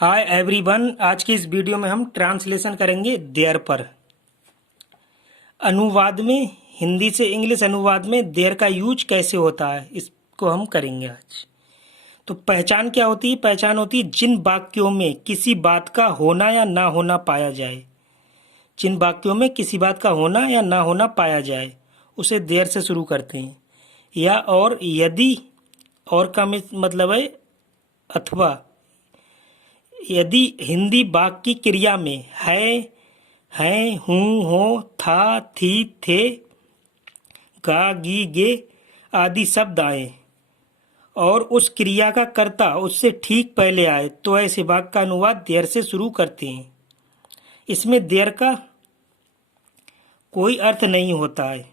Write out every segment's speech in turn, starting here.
Hi everyone, आज की इस वीडियो में हम ट्रांसलेशन करेंगे देयर पर। अनुवाद में, हिंदी से इंग्लिश अनुवाद में देयर का यूज कैसे होता है, इसको हम करेंगे आज। तो पहचान क्या होती है? पहचान होती है जिन वाक्यों में किसी बात का होना या ना होना पाया जाए। जिन वाक्यों में किसी बात का होना या ना होना पाया जाए उसे देयर से शुरू करते हैं। या और, यदि, और का मतलब है अथवा। यदि हिंदी वाक्य की क्रिया में है, हूँ, हो, था, थी, थे, गा, गी, गे आदि शब्द आए और उस क्रिया का कर्ता उससे ठीक पहले आए तो ऐसे वाक्य का अनुवाद देयर से शुरू करते हैं। इसमें देयर का कोई अर्थ नहीं होता है।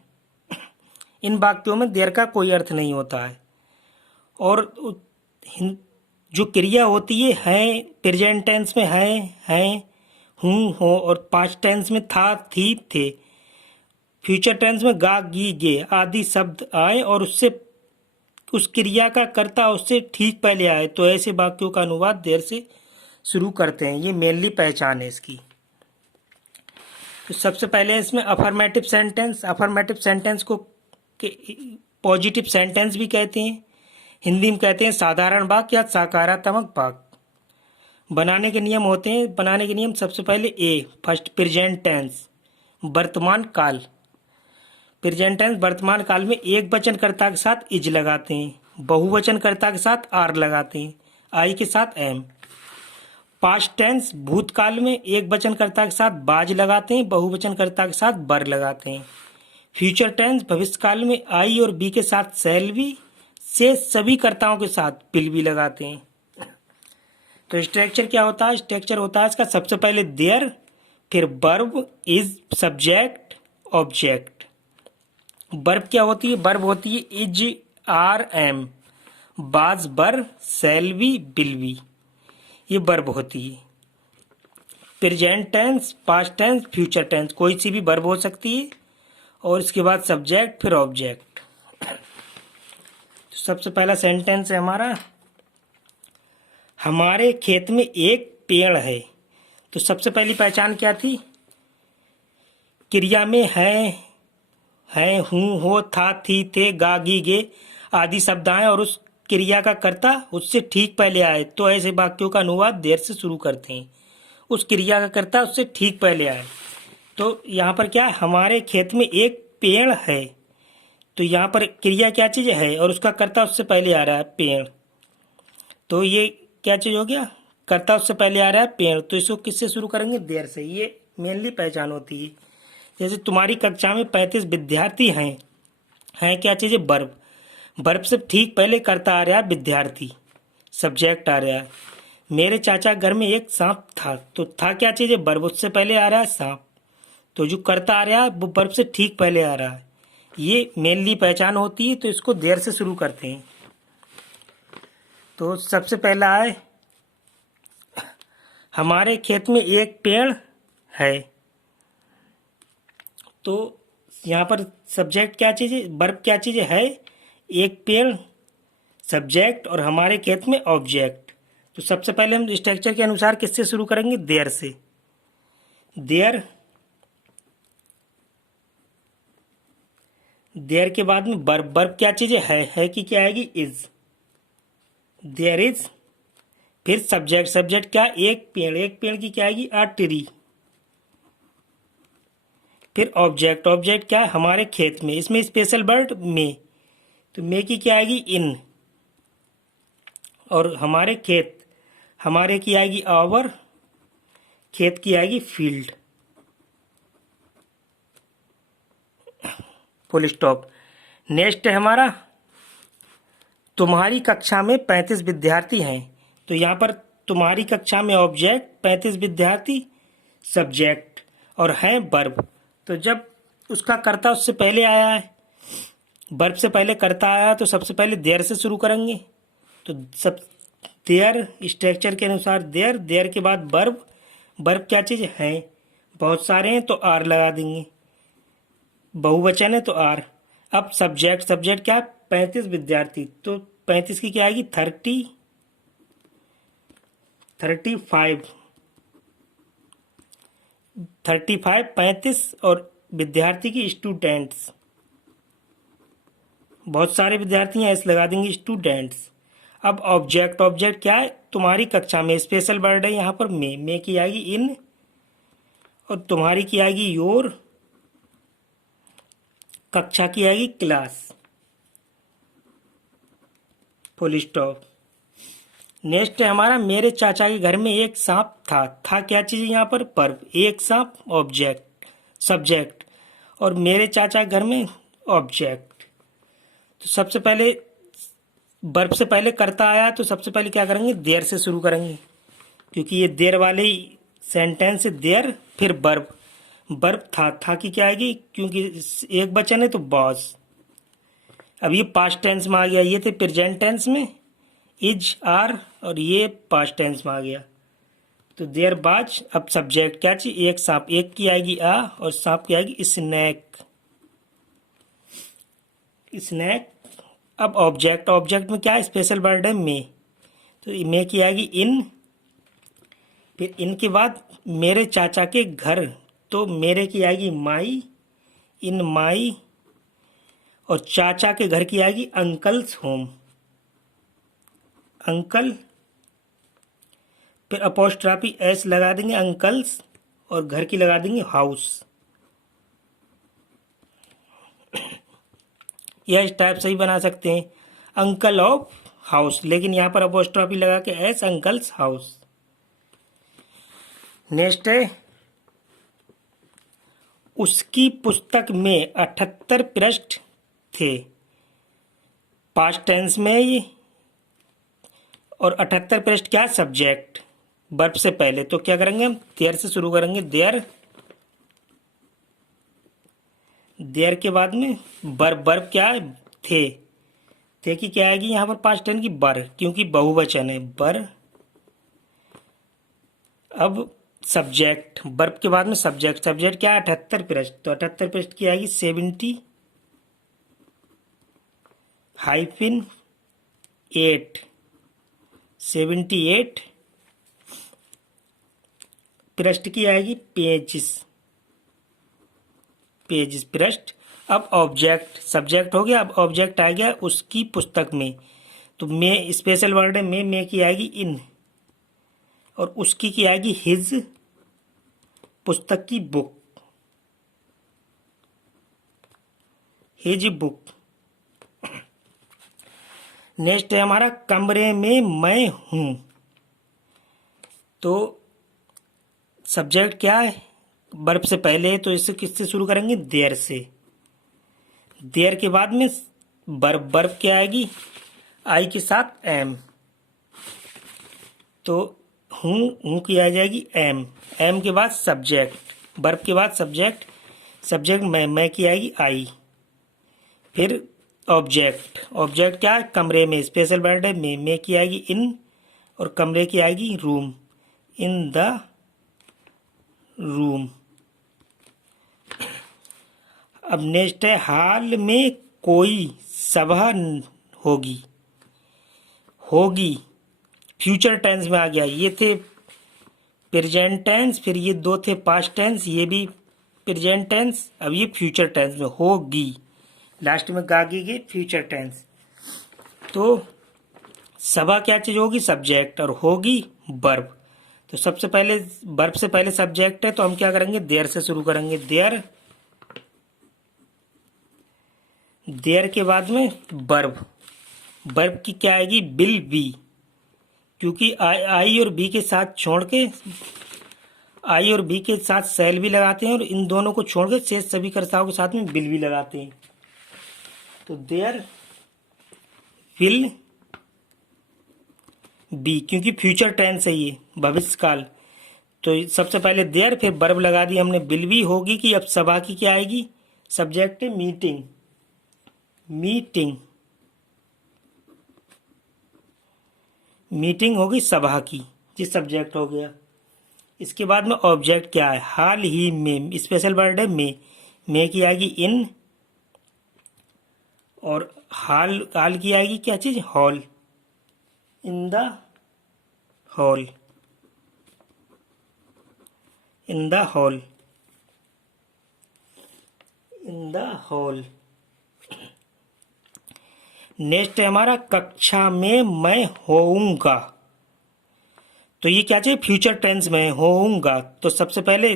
इन वाक्यों में देयर का कोई अर्थ नहीं होता है। और जो क्रिया होती है प्रेजेंट टेंस में है, हूँ, हो, और पास्ट टेंस में था, थी, थे, फ्यूचर टेंस में गा, गी, गे आदि शब्द आए और उससे उस क्रिया का कर्ता उससे ठीक पहले आए तो ऐसे वाक्यों का अनुवाद देयर से शुरू करते हैं। ये मेनली पहचान है इसकी। तो सबसे पहले इसमें अफर्मेटिव सेंटेंस को पॉजिटिव सेंटेंस भी कहते हैं। हिंदी में कहते हैं साधारण वाक्य या सकारात्मक वाक्य। बनाने के नियम होते हैं। बनाने के नियम सबसे पहले फर्स्ट प्रेजेंट टेंस, वर्तमान काल। प्रेजेंट टेंस वर्तमान काल में एक वचन कर्ता के साथ इज लगाते हैं, बहुवचन कर्ता के साथ आर लगाते हैं, आई के साथ एम। पास्ट टेंस भूतकाल में एक वचन कर्ता के साथ बाज लगाते हैं, बहुवचन कर्ता के साथ बर लगाते हैं। फ्यूचर टेंस भविष्य काल में आई और बी के साथ शैल भी, से सभी कर्ताओं के साथ विल भी लगाते हैं। तो स्ट्रक्चर क्या होता है? स्ट्रक्चर होता है इसका सबसे पहले देयर, फिर verb, is, subject, object. Verb क्या होती है? वर्ब होती है is, are, am, was, were, shall be, will be. ये वर्ब होती है। Present tense, past tense, future tense, कोई सी भी वर्ब हो सकती है। और इसके बाद सब्जेक्ट, फिर ऑब्जेक्ट। तो सबसे पहला सेंटेंस है हमारा, हमारे खेत में एक पेड़ है। तो सबसे पहली पहचान क्या थी? क्रिया में है, हूँ, हो, था, थी, थे, गा, गी, गे आदि शब्द आए और उस क्रिया का कर्ता उससे ठीक पहले आए तो ऐसे वाक्यों का अनुवाद देयर से शुरू करते हैं। उस क्रिया का कर्ता उससे ठीक पहले आए। तो यहाँ पर क्या, हमारे खेत में एक पेड़ है। तो यहाँ पर क्रिया क्या चीज़ है और उसका कर्ता उससे पहले आ रहा है पेड़। तो ये क्या चीज़ हो गया? कर्ता उससे पहले आ रहा है पेड़। तो इसको किससे शुरू करेंगे? देयर से। ये मेनली पहचान होती है। जैसे तुम्हारी कक्षा में 35 विद्यार्थी हैं क्या चीज़ है? वर्ब। वर्ब से ठीक पहले कर्ता आ रहा है विद्यार्थी, सब्जेक्ट आ रहा है। मेरे चाचा घर में एक सांप था। तो था क्या चीज़ है? वर्ब। उससे पहले आ रहा है सांप। तो जो कर्ता आ रहा है वो वर्ब से ठीक पहले आ रहा है। ये मेनली पहचान होती है। तो इसको देयर से शुरू करते हैं। तो सबसे पहला है, हमारे खेत में एक पेड़ है। तो यहाँ पर सब्जेक्ट क्या चीज़ है? वर्ब क्या चीज़ है? एक पेड़, सब्जेक्ट, और हमारे खेत में ऑब्जेक्ट। तो सबसे पहले हम स्ट्रक्चर के अनुसार किससे शुरू करेंगे? देयर से। देयर, देयर के बाद में वर्ब। वर्ब क्या चीज़ है कि क्या आएगी? इज। There is. फिर सब्जेक्ट। सब्जेक्ट क्या? एक पेड़। एक पेड़ की क्या आएगी? A tree. फिर ऑब्जेक्ट। ऑब्जेक्ट क्या है? हमारे खेत में। इसमें स्पेशल वर्ड में। तो मे की क्या आएगी? इन। और हमारे खेत, हमारे की आएगी आवर, खेत की आएगी फील्ड। Full stop. नेक्स्ट है हमारा, तुम्हारी कक्षा में 35 विद्यार्थी हैं। तो यहाँ पर तुम्हारी कक्षा में ऑब्जेक्ट, 35 विद्यार्थी सब्जेक्ट, और हैं वर्ब। तो जब उसका कर्ता उससे पहले आया है, वर्ब से पहले कर्ता आया तो सबसे पहले देयर से शुरू करेंगे। तो सब देयर, स्ट्रक्चर के अनुसार देयर। देयर के बाद वर्ब। वर्ब क्या चीज़ है? बहुत सारे हैं तो आर लगा देंगे, बहुवचन है तो आर। अब सब्जेक्ट। सब्जेक्ट क्या है? 35 विद्यार्थी। तो 35 की क्या आएगी? 30। 35, 35 और विद्यार्थी की स्टूडेंट्स, बहुत सारे विद्यार्थी हैं, ऐसे लगा देंगे स्टूडेंट्स। अब ऑब्जेक्ट, ऑब्जेक्ट क्या है? तुम्हारी कक्षा में, स्पेशल वर्ड है यहाँ पर में की आएगी इन, और तुम्हारी की आएगी योर, कक्षा की आएगी क्लास, फुल स्टॉप। नेक्स्ट है हमारा, मेरे चाचा के घर में एक सांप था क्या चीज है यहाँ पर? वर्ब। एक सांप ऑब्जेक्ट, सब्जेक्ट, और मेरे चाचा के घर में ऑब्जेक्ट। तो सबसे पहले वर्ब से पहले करता आया, तो सबसे पहले क्या करेंगे? देयर से शुरू करेंगे, क्योंकि ये देयर वाले सेंटेंस से देयर, फिर वर्ब। वर्ब था की क्या आएगी? क्योंकि एक वचन है तो बॉस। अब ये पास्ट टेंस में आ गया, ये थे प्रेजेंट टेंस में इज, आर, और ये पास्ट टेंस में आ गया, तो देयर बाज। अब सब्जेक्ट क्या चीज? एक सांप, एक की आएगी आ, और सांप की आएगी स्नैक, स्नैक। अब ऑब्जेक्ट, ऑब्जेक्ट में क्या है? स्पेशल वर्ड है में, तो में की आएगी इन, फिर इनके बाद मेरे चाचा के घर, तो मेरे की आएगी माई, इन माई, और चाचा के घर की आएगी अंकल्स होम, अंकल, फिर अपोस्ट्रॉफी एस लगा देंगे अंकल्स, और घर की लगा देंगे हाउस। यह इस टाइप से ही बना सकते हैं, अंकल ऑफ हाउस, लेकिन यहाँ पर अपोस्ट्रॉफी लगा के एस, अंकल्स हाउस। नेक्स्ट है, उसकी पुस्तक में 78 पृष्ठ थे, पास्ट टेंस में ये, और 78 पृष्ठ क्या? सब्जेक्ट, वर्ब से पहले, तो क्या करेंगे हम? देयर से शुरू करेंगे, देयर, देयर के बाद में वर्ब, वर्ब क्या है? थे की क्या आएगी यहाँ पर? पास्ट टेंस की बर, क्योंकि बहुवचन है, बर। अब सब्जेक्ट, वर्ब के बाद में सब्जेक्ट, सब्जेक्ट क्या है? 78 पृष्ठ, तो 78 पृष्ठ की आएगी 70 हाइफिन 8, 78 पृष्ठ की आएगी पेजिस, पेजिस पृष्ठ। अब ऑब्जेक्ट, सब्जेक्ट हो गया, अब ऑब्जेक्ट आ गया उसकी पुस्तक में, तो में स्पेशल वर्ड है में की आएगी इन, और उसकी की आएगी हिज, पुस्तक की बुक, हिज बुक। नेक्स्ट है हमारा, कमरे में मैं हूं, तो सब्जेक्ट क्या है? वर्ब से पहले है, तो इसे किससे शुरू करेंगे? देयर से। देयर के बाद में वर्ब, वर्ब क्या आएगी? आई के साथ एम, तो हूं की आ जाएगी एम, एम के बाद सब्जेक्ट, वर्ब के बाद सब्जेक्ट, सब्जेक्ट मैं की आएगी आई, फिर ऑब्जेक्ट, ऑब्जेक्ट क्या है? कमरे में, स्पेशल वर्ड है में की आएगी इन, और कमरे की आएगी रूम, इन द रूम। अब नेक्स्ट है, हाल में कोई सभा होगी, होगी फ्यूचर टेंस में आ गया, ये थे प्रेजेंट टेंस, फिर ये दो थे पास्ट टेंस, ये भी प्रेजेंट टेंस, अब ये फ्यूचर टेंस में होगी, लास्ट में गागी गई फ्यूचर टेंस। तो सभा क्या चीज होगी? सब्जेक्ट, और होगी वर्ब। तो सबसे पहले वर्ब से पहले सब्जेक्ट है, तो हम क्या करेंगे? देयर से शुरू करेंगे, देयर, देयर के बाद में वर्ब, वर्ब की क्या आएगी? विल बी, क्योंकि आई और बी के साथ छोड़ के, आई और बी के साथ सेल भी लगाते हैं, और इन दोनों को छोड़ के शेष सभी कर्ताओं के साथ में विल भी लगाते हैं, तो देयर विल बी, क्योंकि फ्यूचर टेंस है ये, भविष्य काल। तो सबसे पहले देयर, फिर वर्ब लगा दी हमने, विल बी होगी कि अब सभा की क्या आएगी? सब्जेक्ट है मीटिंग, मीटिंग, मीटिंग होगी सभा की, ये सब्जेक्ट हो गया। इसके बाद में ऑब्जेक्ट क्या है? हाल ही में, स्पेशल वर्ड है में की आएगी इन, और हाल, हाल की आएगी क्या चीज? Hall, in the hall. In the hall, in the hall. Next है हमारा कक्षा में मैं होऊंगा। तो ये क्या चाहिए, फ्यूचर टेंस में होऊंगा। तो सबसे पहले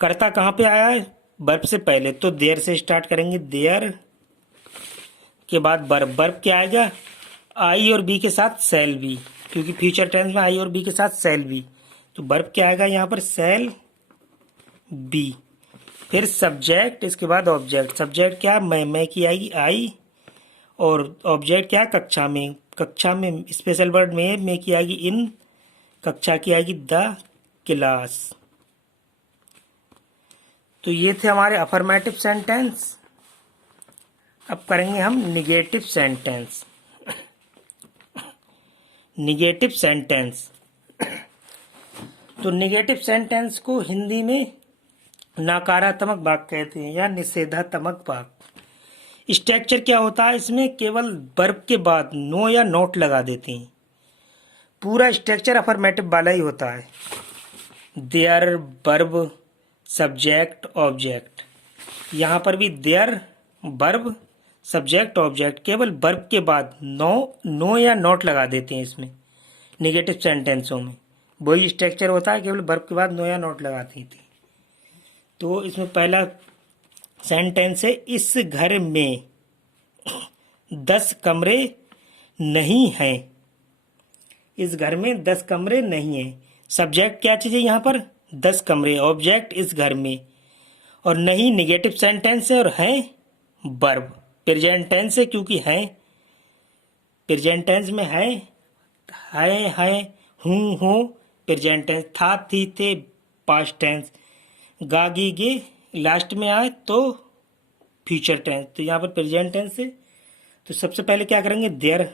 कर्ता कहाँ पे आया है, वर्ब से पहले, तो देयर से स्टार्ट करेंगे। देयर के बाद वर्ब, वर्ब क्या आएगा, आई और बी के साथ शैल बी, क्योंकि फ्यूचर टेंस में आई और बी के साथ शैल बी। तो वर्ब क्या आएगा यहाँ पर, शैल बी। फिर सब्जेक्ट, इसके बाद ऑब्जेक्ट। सब्जेक्ट क्या, मैं की आएगी आई, और ऑब्जेक्ट क्या, कक्षा में। कक्षा में स्पेशल वर्ड में की आएगी इन, कक्षा की आएगी द क्लास। तो ये थे हमारे अफर्मेटिव सेंटेंस। अब करेंगे हम निगेटिव सेंटेंस। निगेटिव सेंटेंस, तो निगेटिव सेंटेंस को हिंदी में नकारात्मक वाक्य कहते हैं या निषेधात्मक वाक्य। स्ट्रक्चर क्या होता है इसमें, केवल वर्ब के बाद नो या नॉट लगा देते हैं। पूरा स्ट्रक्चर अफर्मेटिव वाला ही होता है। There, verb, subject, object. यहाँ पर भी देयर, वर्ब, सब्जेक्ट, ऑब्जेक्ट, केवल वर्ब के बाद नो या नॉट लगा देते हैं इसमें निगेटिव सेंटेंसों में। वही स्ट्रक्चर होता है, केवल वर्ब के बाद नो या नॉट लगाती थी। तो इसमें पहला सेंटेंस है, इस घर में 10 कमरे नहीं हैं। इस घर में 10 कमरे नहीं हैं। सब्जेक्ट क्या चीज़ है यहाँ पर, 10 कमरे। ऑब्जेक्ट इस घर में, और नहीं निगेटिव सेंटेंस है, और हैं वर्ब। प्रेजेंट टेंस है क्योंकि हैं, प्रेजेंट टेंस में है, हूँ, प्रेजेंट टेंस। था, थी, थे, पास्ट टेंस। गा, गी, गे लास्ट में आए तो फ्यूचर टेंस। तो यहाँ पर प्रेजेंट टेंस है। तो सबसे पहले क्या करेंगे, देयर।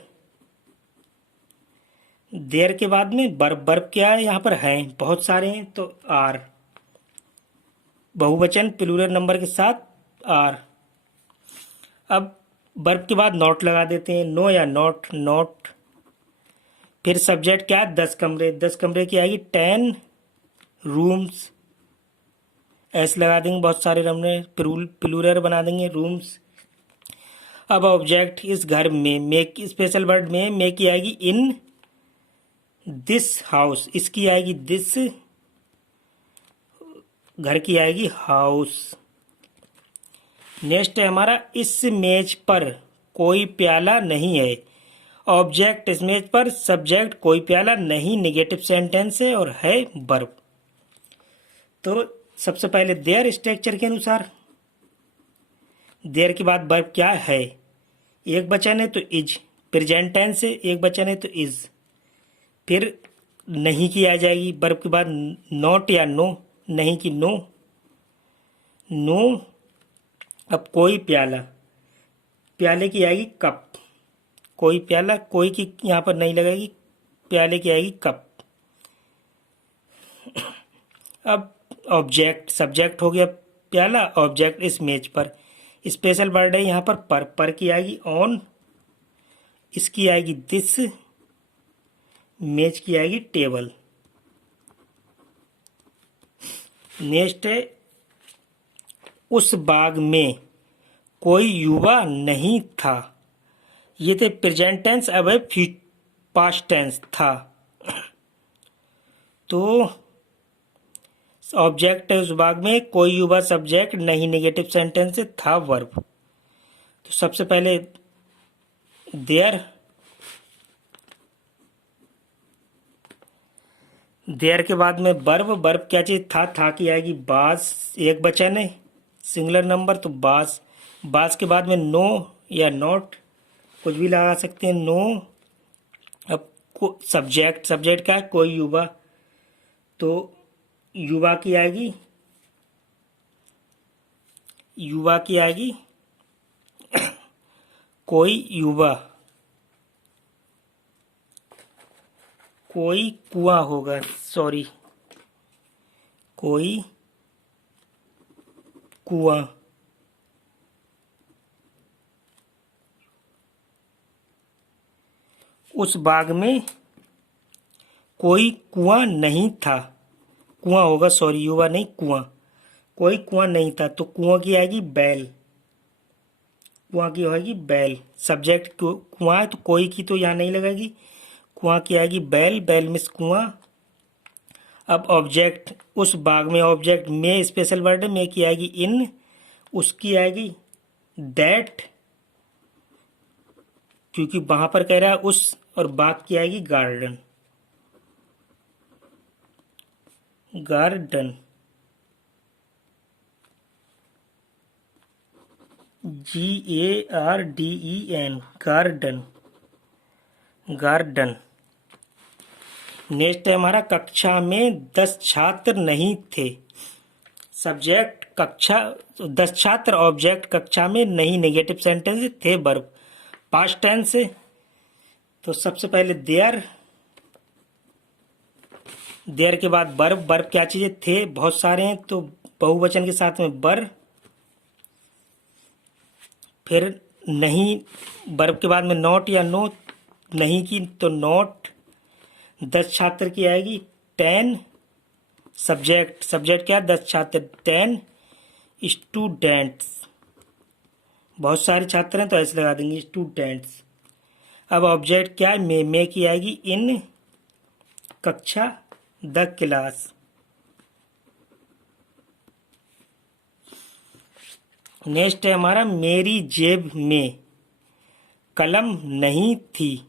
देयर के बाद में वर्ब, वर्ब क्या है यहाँ पर, हैं, बहुत सारे हैं, तो आर। बहुवचन प्लूरल नंबर के साथ आर। अब वर्ब के बाद नॉट लगा देते हैं, नो या नॉट, नॉट। फिर सब्जेक्ट क्या है, 10 कमरे। 10 कमरे की आएगी 10 रूम्स। एस लगा देंगे, बहुत सारे कमरे, प्लूरल बना देंगे, रूम्स। अब ऑब्जेक्ट इस घर में स्पेशल वर्ड में की आएगी इन दिस हाउस। इसकी आएगी दिस, घर की आएगी हाउस। नेक्स्ट है हमारा, इस मेज पर कोई प्याला नहीं है। ऑब्जेक्ट इस मेज पर, सब्जेक्ट कोई प्याला नहीं निगेटिव सेंटेंस है, और है वर्ब। तो सबसे पहले देयर स्ट्रक्चर के अनुसार, देयर के बाद वर्ब क्या है, एक वचन है तो इज, प्रेजेंट टेंस है, एक वचन है तो इज। फिर नहीं की आ जाएगी, वर्ब के बाद नॉट या नो, नहीं की नो, नो। अब कोई प्याला, प्याले की आएगी कप। कोई प्याला, कोई की यहाँ पर नहीं लगेगी, प्याले की आएगी कप। अब ऑब्जेक्ट, सब्जेक्ट हो गया प्याला, ऑब्जेक्ट इस मेज पर। स्पेशल वर्ड है यहाँ पर की आएगी ऑन, इसकी आएगी दिस, मेज की आएगी टेबल। नेक्स्ट है, उस बाग में कोई युवा नहीं था। ये थे प्रेजेंट टेंस, अब है पास्ट टेंस, था। तो ऑब्जेक्ट है उस बाग में, कोई युवा सब्जेक्ट, नहीं नेगेटिव सेंटेंस है, था वर्ब। तो सबसे पहले देयर, देयर के बाद में वर्ब, वर्ब क्या चीज, था की आएगी बास, एक वचन है, सिंगुलर नंबर, तो बास। बास के बाद में नो या नॉट, कुछ भी लगा सकते हैं, नो। अब सब्जेक्ट, सब्जेक्ट क्या है, कोई युवा, तो युवा की आएगी, युवा की आएगी कोई युवा, कोई कुआं होगा, सॉरी, कोई कुआं। उस बाग में कोई कुआं नहीं था। कुआं होगा, सॉरी युवा नहीं कुआं, कोई कुआं नहीं था, तो कुआं की आएगी बैल, कुआं की होगी बैल। सब्जेक्ट कुआं है तो कोई की तो यहाँ नहीं लगेगी, कुआं की आएगी बैल, बैल मिस कुआं। अब ऑब्जेक्ट, उस बाग में, ऑब्जेक्ट में स्पेशल वर्ड है, में की आएगी इन, उसकी आएगी दैट, क्योंकि वहां पर कह रहा है उस, और बाग की आएगी garden, garden, GARDEN, garden, garden. Next है हमारा कक्षा में 10 छात्र नहीं थे। सब्जेक्ट कक्षा, 10 छात्र, ऑब्जेक्ट कक्षा में नहीं, नेगेटिव सेंटेंस थे वर्ब, पास्ट टेंस है। तो सबसे पहले देयर, देयर के बाद वर्ब, वर्ब क्या चीजें थे, बहुत सारे हैं तो बहुवचन के साथ में वर। फिर नहीं, वर्ब के बाद में नॉट या नो, नहीं की तो नॉट। 10 छात्र की आएगी 10, सब्जेक्ट, सब्जेक्ट क्या, 10 छात्र, 10 स्टूडेंट्स, बहुत सारे छात्र हैं तो ऐसे लगा देंगे स्टूडेंट्स। अब ऑब्जेक्ट क्या है, में की आएगी इन, कक्षा, द क्लास। नेक्स्ट है हमारा मेरी जेब में कलम नहीं थी।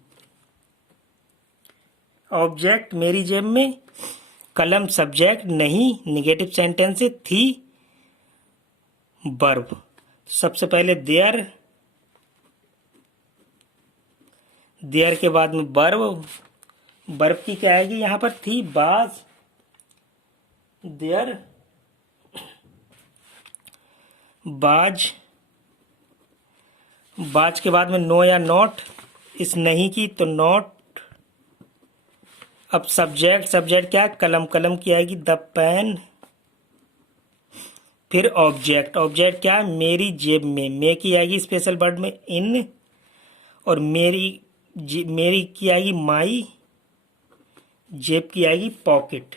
ऑब्जेक्ट मेरी जेब में, कलम सब्जेक्ट, नहीं नेगेटिव सेंटेंस है, थी वर्ब। सबसे पहले देयर, देयर के बाद में वर्ब, वर्ब की क्या आएगी यहां पर, थी, बाज, देयर, बाज, बाज के बाद में नो या नॉट, इस नहीं की तो नॉट। अब सब्जेक्ट, सब्जेक्ट क्या, कलम, कलम की आएगी द पेन। फिर ऑब्जेक्ट, ऑब्जेक्ट क्या, मेरी जेब में की आएगी स्पेशल वर्ड में इन, और मेरी की आएगी माई, जेब की आएगी पॉकेट,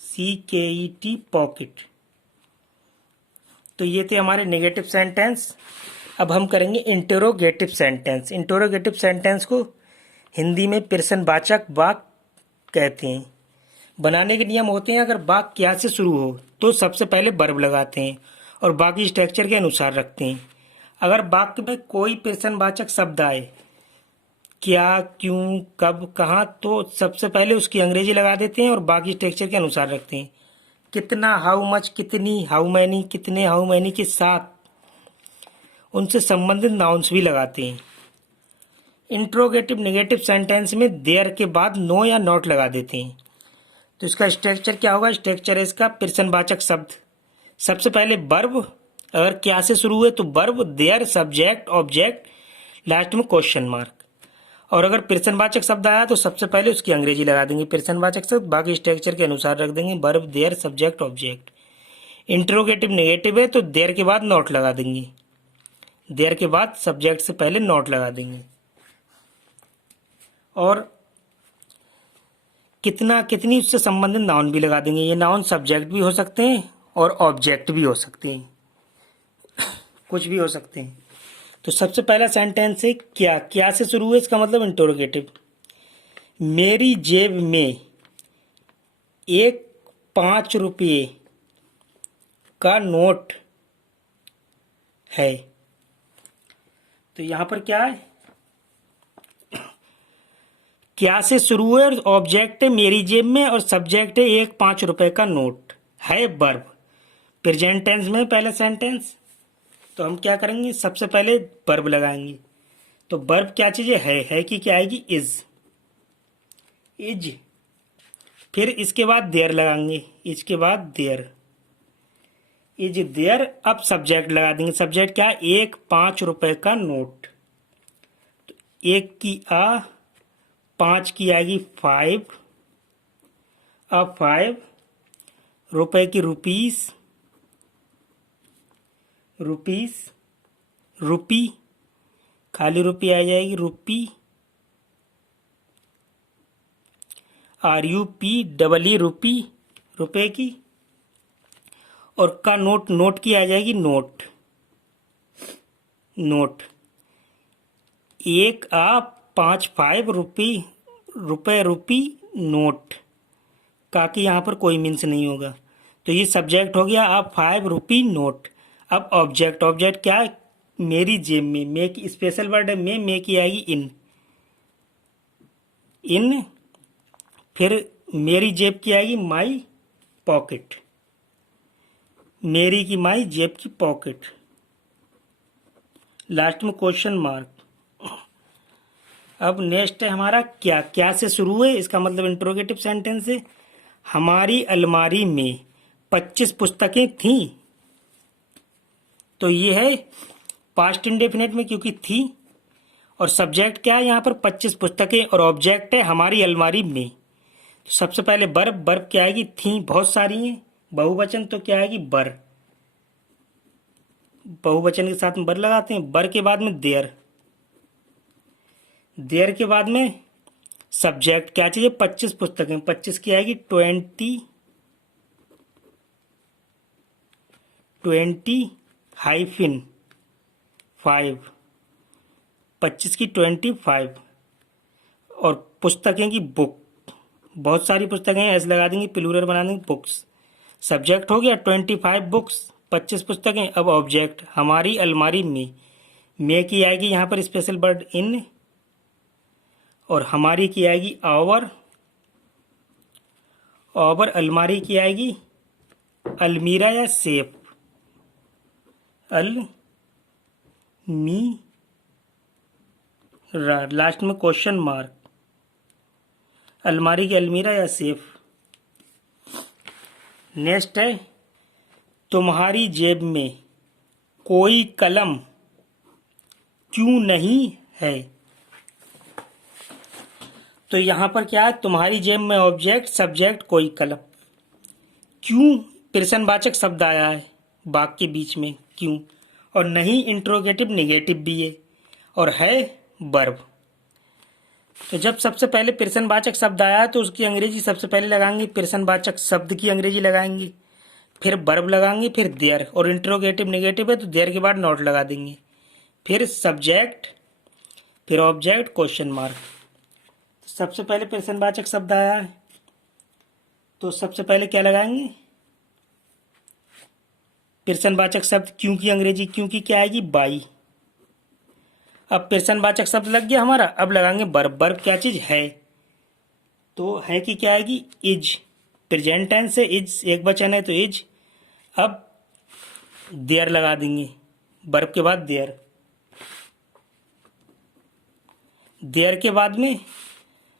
POCKET, पॉकेट। तो ये थे हमारे नेगेटिव सेंटेंस। अब हम करेंगे इंटरोगेटिव सेंटेंस। इंटरोगेटिव सेंटेंस को हिंदी में प्रश्नवाचक वाक्य कहते हैं। बनाने के नियम होते हैं, अगर वाक्य क्या से शुरू हो तो सबसे पहले वर्ब लगाते हैं और बाकी स्ट्रक्चर के अनुसार रखते हैं। अगर वाक्य में कोई प्रश्नवाचक शब्द आए, क्या, क्यों, कब, कहाँ, तो सबसे पहले उसकी अंग्रेजी लगा देते हैं और बाकी स्ट्रक्चर के अनुसार रखते हैं। कितना, हाउ मच, कितनी, हाउ मैनी, कितने, हाउ मैनी के साथ उनसे संबंधित नाउन्स भी लगाते हैं। इंट्रोगेटिव नेगेटिव सेंटेंस में देयर के बाद नो या नॉट लगा देते हैं। तो इसका स्ट्रक्चर क्या होगा, स्ट्रक्चर है इसका प्रश्नवाचक शब्द, सबसे पहले वर्ब, अगर क्या से शुरू हुए तो verb, there, subject, object, last में क्वेश्चन मार्क। और अगर प्रश्नवाचक शब्द आया तो सबसे पहले उसकी अंग्रेजी लगा देंगे प्रश्नवाचक शब्द, बाकी स्ट्रक्चर के अनुसार रख देंगे verb, there, subject, object. Interrogative negative है तो देयर के बाद नॉट लगा देंगे, देयर के बाद सब्जेक्ट से पहले नॉट लगा देंगे। और कितना, कितनी, उससे संबंधित नाउन भी लगा देंगे। ये नाउन सब्जेक्ट भी हो सकते हैं और ऑब्जेक्ट भी हो सकते हैं, कुछ भी हो सकते हैं। तो सबसे पहला सेंटेंस है क्या, क्या से शुरू हुआ, इसका मतलब इंटरोगेटिव। मेरी जेब में एक 5 रुपये का नोट है। तो यहां पर क्या है, क्या से शुरू है और ऑब्जेक्ट है मेरी जेब में और सब्जेक्ट है एक 5 रुपए का नोट है, वर्ब प्रेजेंट टेंस में पहला सेंटेंस। तो हम क्या करेंगे, सबसे पहले वर्ब लगाएंगे। तो वर्ब क्या चीज है कि क्या आएगी, इज, इज। फिर इसके बाद देयर लगाएंगे, इज के बाद देयर, इज देयर। अब सब्जेक्ट लगा देंगे, सब्जेक्ट क्या, एक 5 रुपए का नोट। तो एक की आ, 5 की आएगी 5, अब 5 रुपए की रुपीस, रुपीस, रुपी, खाली रुपी आ जाएगी, रुपी। RUPEE रुपी, रुपए की। और का नोट, नोट की आ जाएगी नोट, नोट। एक आ 5 रुपी, रुपए रुपी नोट। का की यहाँ पर कोई मीन्स नहीं होगा, तो ये सब्जेक्ट हो गया आप 5 रुपी नोट। अब ऑब्जेक्ट, ऑब्जेक्ट क्या है, मेरी जेब में, मे की स्पेशल वर्ड है मे की आएगी इन, इन। फिर मेरी जेब की आएगी माई पॉकेट, मेरी की माई, जेब की पॉकेट। लास्ट में क्वेश्चन मार्क। अब नेक्स्ट है हमारा क्या, क्या से शुरू है, इसका मतलब इंट्रोगेटिव सेंटेंस है। हमारी अलमारी में 25 पुस्तकें थीं, तो ये है पास्ट इंडेफिनिट में क्योंकि थी। और सब्जेक्ट क्या है यहाँ पर, 25 पुस्तकें, और ऑब्जेक्ट है हमारी अलमारी में। तो सबसे पहले वर्ब, वर्ब क्या आएगी, थी बहुत सारी हैं, बहुवचन तो क्या आएगी बर, बहुवचन के साथ में बर लगाते हैं। बर के बाद में देयर, देयर के बाद में सब्जेक्ट क्या चाहिए, 25 पुस्तकें, 25 की आएगी 20-5, 25 की 25। और पुस्तकें की बुक, बहुत सारी पुस्तकें हैं, ऐसे लगा देंगे, प्लूरल बना देंगे बुक्स। सब्जेक्ट हो गया 25 बुक्स, 25 पुस्तकें। अब ऑब्जेक्ट हमारी अलमारी में की आएगी यहाँ पर स्पेशल वर्ड इन, और हमारी की आएगी आवर, आवर। अलमारी की आएगी अलमीरा या सेफ, अलमीरा। लास्ट में क्वेश्चन मार्क, अलमारी की अलमीरा या सेफ। नेक्स्ट है तुम्हारी जेब में कोई कलम क्यों नहीं है। तो यहां पर क्या है, तुम्हारी जेब में ऑब्जेक्ट, सब्जेक्ट कोई कलम, क्यों प्रश्नवाचक शब्द आया है वाक्य के बीच में, क्यों। और नहीं इंट्रोगेटिव नेगेटिव भी है, और है वर्ब। तो जब सबसे पहले प्रश्नवाचक शब्द आया तो उसकी अंग्रेजी सबसे पहले लगाएंगे, प्रश्नवाचक शब्द की अंग्रेजी लगाएंगे, फिर वर्ब लगाएंगे, फिर देयर। और इंट्रोगेटिव नेगेटिव है तो देयर के बाद नॉट लगा देंगे, फिर सब्जेक्ट, फिर ऑब्जेक्ट, क्वेश्चन मार्क। सबसे पहले प्रश्नवाचक शब्द आया है तो सबसे पहले क्या लगाएंगे, प्रश्नवाचक शब्द क्यों की अंग्रेजी, क्यों की क्या आएगी बाई। अब प्रश्नवाचक शब्द लग गया हमारा, अब लगाएंगे वर्ब, वर्ब क्या चीज है, तो है कि क्या आएगी इज, प्रेजेंट टेंस है, इज एक वचन है तो इज। अब देयर लगा देंगे, वर्ब के बाद देयर, देयर के बाद में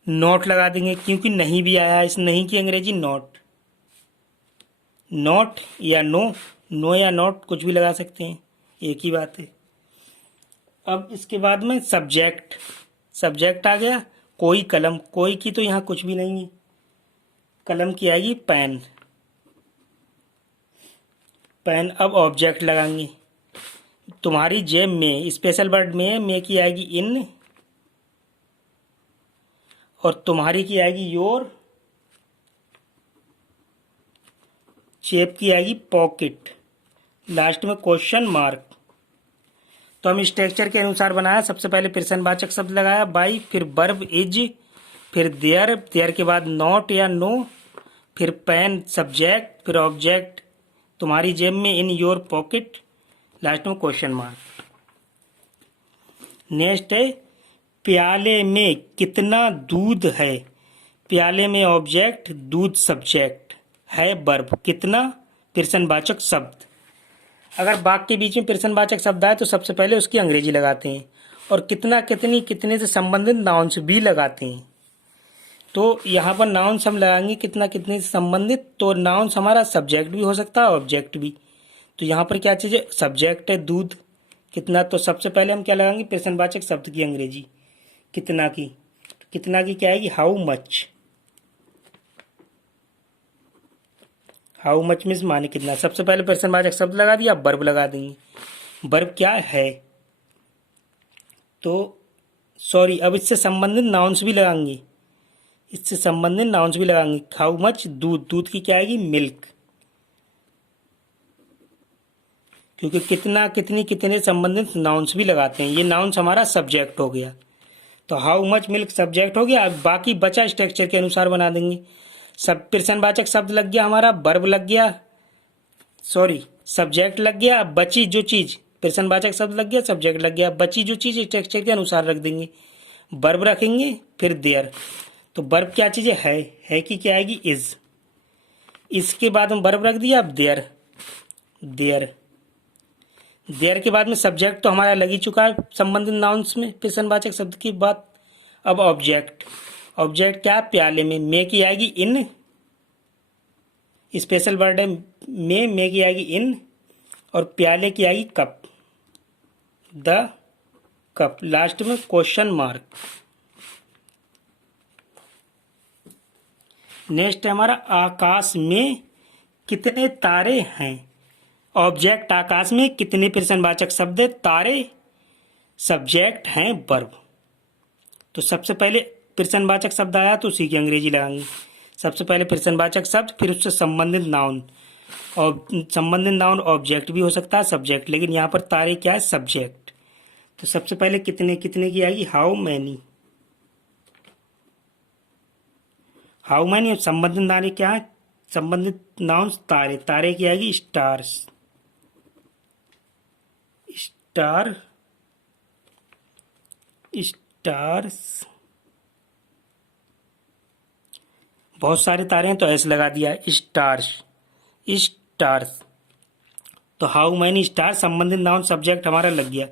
नॉट लगा देंगे क्योंकि नहीं भी आया है, इस नहीं की अंग्रेजी नॉट, नॉट या नो, नो या नॉट कुछ भी लगा सकते हैं, एक ही बात है। अब इसके बाद में सब्जेक्ट, सब्जेक्ट आ गया कोई कलम, कोई की तो यहाँ कुछ भी नहीं है, कलम की आएगी पेन, पेन। अब ऑब्जेक्ट लगाएंगे, तुम्हारी जेब में स्पेशल वर्ड में की आएगी इन, और तुम्हारी की आएगी योर, जेब की आएगी पॉकेट, लास्ट में क्वेश्चन मार्क। तो हम स्ट्रक्चर के अनुसार बनाया, सबसे पहले प्रश्नवाचक शब्द लगाया बाई, फिर वर्ब इज, फिर देयर, देयर के बाद नॉट या नो, फिर पेन सब्जेक्ट, फिर ऑब्जेक्ट तुम्हारी जेब में इन योर पॉकेट, लास्ट में क्वेश्चन मार्क। नेक्स्ट है प्याले में कितना दूध है, प्याले में ऑब्जेक्ट, दूध सब्जेक्ट, है वर्ब, कितना प्रश्नवाचक शब्द। अगर वाक्य के बीच में प्रश्नवाचक शब्द आए तो सबसे पहले उसकी अंग्रेजी लगाते हैं, और कितना, कितनी, कितने से संबंधित नाउन्स भी लगाते हैं। तो यहाँ पर नाउन्स हम लगाएंगे कितना, कितने से संबंधित, तो नाउन्स हमारा सब्जेक्ट भी हो सकता है, ऑब्जेक्ट भी। तो यहाँ पर क्या चीज़ है, सब्जेक्ट है दूध, कितना, तो सबसे पहले हम क्या लगाएंगे प्रश्नवाचक शब्द की अंग्रेजी कितना की, तो कितना की क्या आएगी how much, how much means माने कितना। सबसे पहले प्रश्नवाचक शब्द लगा दिया, वर्ब लगा देंगे, वर्ब क्या है, तो सॉरी अब इससे संबंधित नाउन्स भी लगाएंगे, इससे संबंधित नाउन्स भी लगाएंगे। हाउ मच, दूध, दूध की क्या आएगी, मिल्क, क्योंकि कितना, कितनी, कितने संबंधित नाउन्स भी लगाते हैं। ये नाउन्स हमारा सब्जेक्ट हो गया। तो हाउ मच मिल्क सब्जेक्ट हो गया। अब बाकी बचा स्ट्रक्चर के अनुसार बना देंगे। सब प्रश्नवाचक शब्द लग गया हमारा, वर्ब लग गया, सॉरी सब्जेक्ट लग गया। अब बची जो चीज, प्रश्नवाचक शब्द लग गया, सब्जेक्ट लग गया, बची जो चीज स्ट्रक्चर के अनुसार रख देंगे। वर्ब रखेंगे, फिर देयर। तो वर्ब क्या चीज है कि क्या आएगी, इज। इसके बाद में वर्ब रख दिया। अब देयर, देयर, देयर के बाद में सब्जेक्ट तो हमारा लग ही चुका है संबंधित नाउन्स में प्रश्नवाचक शब्द की बात। अब ऑब्जेक्ट, ऑब्जेक्ट क्या है, प्याले में की आएगी इन, स्पेशल वर्ड है में की आएगी इन, और प्याले की आएगी कप, द कप। लास्ट में क्वेश्चन मार्क। नेक्स्ट है हमारा आकाश में कितने तारे हैं। ऑब्जेक्ट आकाश में, कितने प्रश्नवाचक शब्द है, तारे, सब्जेक्ट हैं वर्ब। तो सबसे पहले प्रश्नवाचक शब्द आया तो उसी की अंग्रेजी लगाएंगे। सबसे पहले प्रश्नवाचक शब्द, फिर उससे संबंधित नाउन, और संबंधित नाउन ऑब्जेक्ट भी हो सकता है, सब्जेक्ट, लेकिन यहाँ पर तारे क्या है, सब्जेक्ट। तो सबसे पहले कितने, कितने की आएगी, हाउ मैनी, हाउ मैनी। और संबंधित नारे क्या है, संबंधित नाउन तारे, तारे की आएगी स्टार्स, स्टार, स्टार्स। बहुत सारे तारे हैं तो ऐसे लगा दिया, स्टार्स, स्टार्स। तो हाउ मैनी स्टार, संबंधित नाउन सब्जेक्ट हमारा लग गया,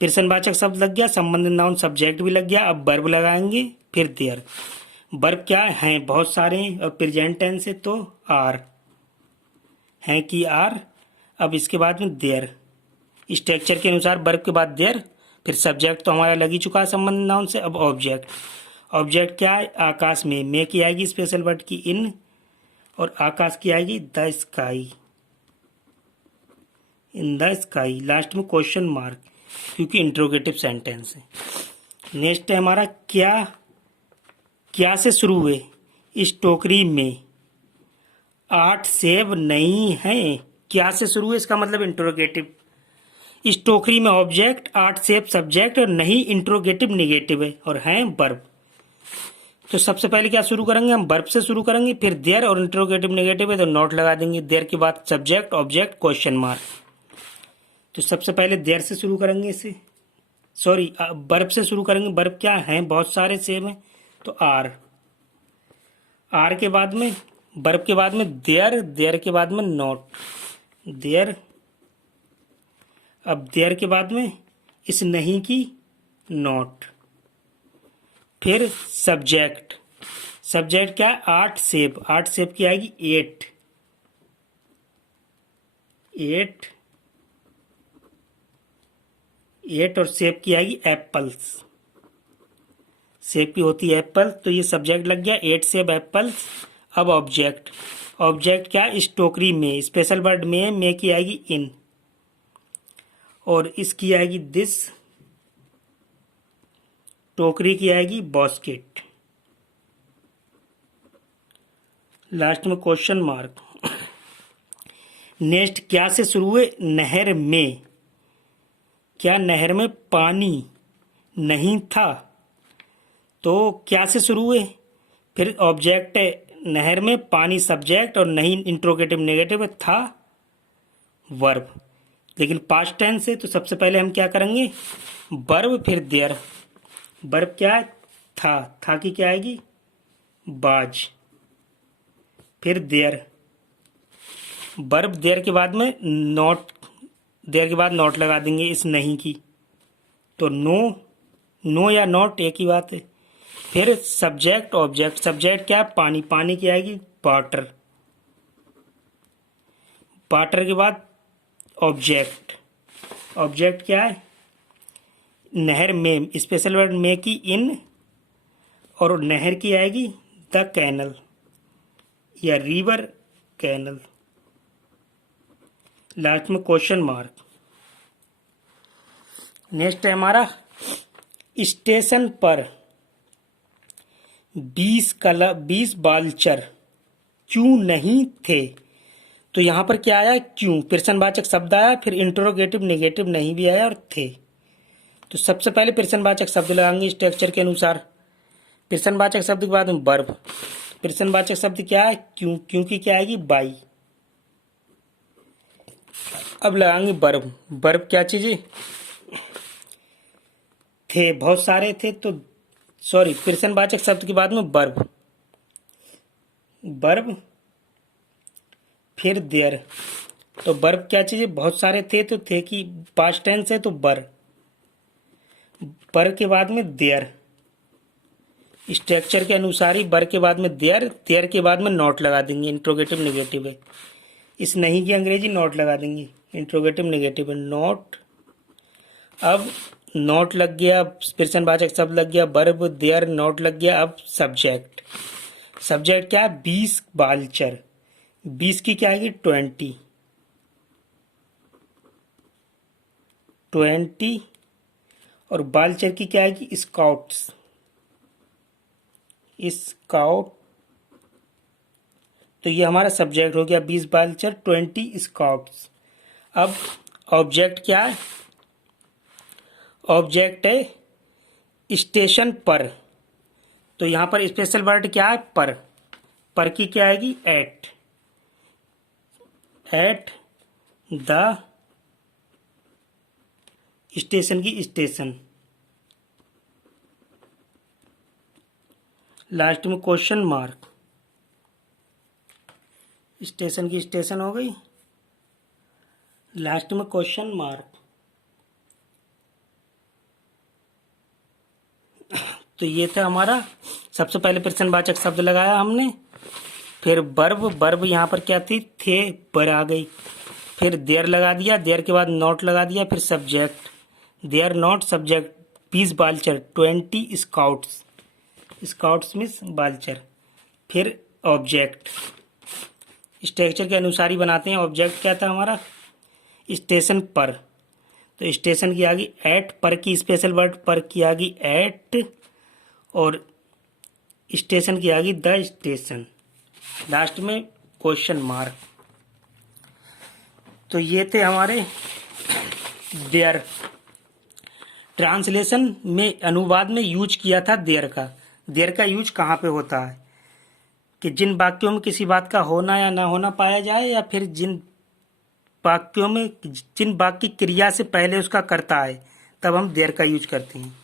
प्रश्नवाचक शब्द लग गया, संबंधित नाउन सब्जेक्ट भी लग गया। अब वर्ब लगाएंगे, फिर देयर। वर्ब क्या है, बहुत सारे हैं, और प्रेजेंट टेंस है तो आर, हैं कि आर। अब इसके बाद में देयर, स्ट्रक्चर के अनुसार वर्ब के बाद देयर, फिर सब्जेक्ट तो हमारा लग ही चुका है संबंधित नाउन से। अब ऑब्जेक्ट, ऑब्जेक्ट क्या है, आकाश में की आएगी स्पेशल वर्ड की इन, और आकाश की आएगी the sky, in the sky. Last में क्वेश्चन मार्क, क्योंकि इंट्रोगेटिव सेंटेंस है। नेक्स्ट है हमारा क्या, क्या से शुरू हुए। इस टोकरी में 8 सेब नहीं हैं। क्या से शुरू है, इसका मतलब इंट्रोगेटिव। इस टोकरी में ऑब्जेक्ट, 8 सेब सब्जेक्ट, और नहीं इंट्रोगेटिव नेगेटिव है, और हैं वर्ब। तो सबसे पहले क्या शुरू करेंगे, हम वर्ब से शुरू करेंगे, फिर देयर, और इंट्रोगेटिव नेगेटिव है तो नॉट लगा देंगे। देयर के बाद सब्जेक्ट, ऑब्जेक्ट, क्वेश्चन मार्क। तो सबसे पहले देयर से शुरू करेंगे, इसे सॉरी वर्ब से शुरू करेंगे। वर्ब क्या है, बहुत सारे सेब हैं तो आर, आर के बाद में वर्ब के बाद में देयर, देयर के बाद में नॉट, देयर। अब देयर के बाद में इस नहीं की नॉट, फिर सब्जेक्ट, सब्जेक्ट क्या है, 8 सेब, 8 सेब की आएगी 8, 8, 8, और सेब की आएगी एप्पल्स, सेब की होती है एप्पल, तो ये सब्जेक्ट लग गया 8 सेब एप्पल्स। अब ऑब्जेक्ट, ऑब्जेक्ट क्या, इस टोकरी में, स्पेशल वर्ड में की आएगी इन, और इसकी आएगी दिस, टोकरी की आएगी बास्केट। लास्ट में क्वेश्चन मार्क। नेक्स्ट क्या से शुरू हुए, नहर में, क्या नहर में पानी नहीं था। तो क्या से शुरू हुए, फिर ऑब्जेक्ट है, नहर में पानी सब्जेक्ट, और नहीं इंट्रोगेटिव नेगेटिव है, था वर्ब, लेकिन पास्ट टेंस है तो सबसे पहले हम क्या करेंगे, वर्ब, फिर देयर। वर्ब क्या है, था की क्या आएगी, बाज, फिर देयर। वर्ब देयर के बाद में नॉट, देयर के बाद नॉट लगा देंगे इस नहीं की, तो नो, नो या नॉट एक ही बात है। फिर सब्जेक्ट, ऑब्जेक्ट, सब्जेक्ट क्या है, पानी, पानी की आएगी वाटर, वाटर के बाद ऑब्जेक्ट, ऑब्जेक्ट क्या है, नहर में, स्पेशल वर्ड में की इन, और नहर की आएगी द कैनल या रिवर कैनल। लास्ट में क्वेश्चन मार्क। नेक्स्ट है हमारा स्टेशन पर 20 बालचर क्यों नहीं थे। तो यहाँ पर क्या आया, क्यों, प्रश्नवाचक शब्द आया, फिर इंटरोगेटिव नेगेटिव नहीं भी आया और थे। तो सबसे पहले प्रश्नवाचक शब्द लगाएंगे स्ट्रक्चर के अनुसार। प्रश्नवाचक शब्द के बाद में वर्ब। प्रश्नवाचक शब्द क्या है, क्यों, क्योंकि क्या आएगी, बाई। अब लगाएंगे वर्ब। वर्ब क्या चीज है, थे, बहुत सारे थे, तो सॉरी, प्रश्नवाचक शब्द के बाद में वर्ब, वर्ब फिर देयर। तो वर्ब क्या चीज है, बहुत सारे थे, तो थे की पास्ट टेंस है तो बर के बाद में देयर। स्ट्रक्चर के अनुसार ही बर के बाद में देयर, देयर के बाद में नॉट लगा देंगे, इंट्रोगेटिव नेगेटिव है। इस नहीं की अंग्रेजी नॉट लगा देंगे, इंट्रोगेटिव नेगेटिव है, नॉट। अब नॉट लग गया, प्रश्नवाचक शब्द लग गया, वर्ब, देयर, नॉट लग गया। अब सब्जेक्ट। सब्जेक्ट क्या है, 20 बालचर। 20 की क्या आएगी, 20 और बालचर की क्या आएगी, स्काउट्स, स्काउट। तो ये हमारा सब्जेक्ट हो गया, 20 बालचर, 20 स्काउट्स। अब ऑब्जेक्ट क्या है, ऑब्जेक्ट है स्टेशन पर। तो यहां पर स्पेशल वर्ड क्या है, पर। पर की क्या आएगी, एट, एट द स्टेशन की स्टेशन। लास्ट में क्वेश्चन मार्क, स्टेशन की स्टेशन हो गई, लास्ट में क्वेश्चन मार्क। तो ये था हमारा, सबसे पहले प्रश्नवाचक शब्द लगाया हमने, फिर वर्ब, वर्ब यहाँ पर क्या थी, थे, पर आ गई, फिर देयर लगा दिया, देयर के बाद नॉट लगा दिया, फिर सब्जेक्ट, देयर नॉट सब्जेक्ट, 20 बालचर, 20 स्काउट्स, स्काउट्स मीन्स बालचर, फिर ऑब्जेक्ट। स्ट्रक्चर के अनुसार ही बनाते हैं। ऑब्जेक्ट क्या था हमारा, स्टेशन पर, तो स्टेशन की आ गई एट, पर की स्पेशल वर्ड पर की आ गई एट, और स्टेशन की आ गई द स्टेशन, लास्ट में क्वेश्चन मार्क। तो ये थे हमारे देयर। ट्रांसलेशन में, अनुवाद में यूज किया था देयर का। देयर का यूज कहाँ पे होता है, कि जिन वाक्यों में किसी बात का होना या ना होना पाया जाए, या फिर जिन वाक्यों में, जिन वाक्य क्रिया से पहले उसका करता है, तब हम देयर का यूज करते हैं।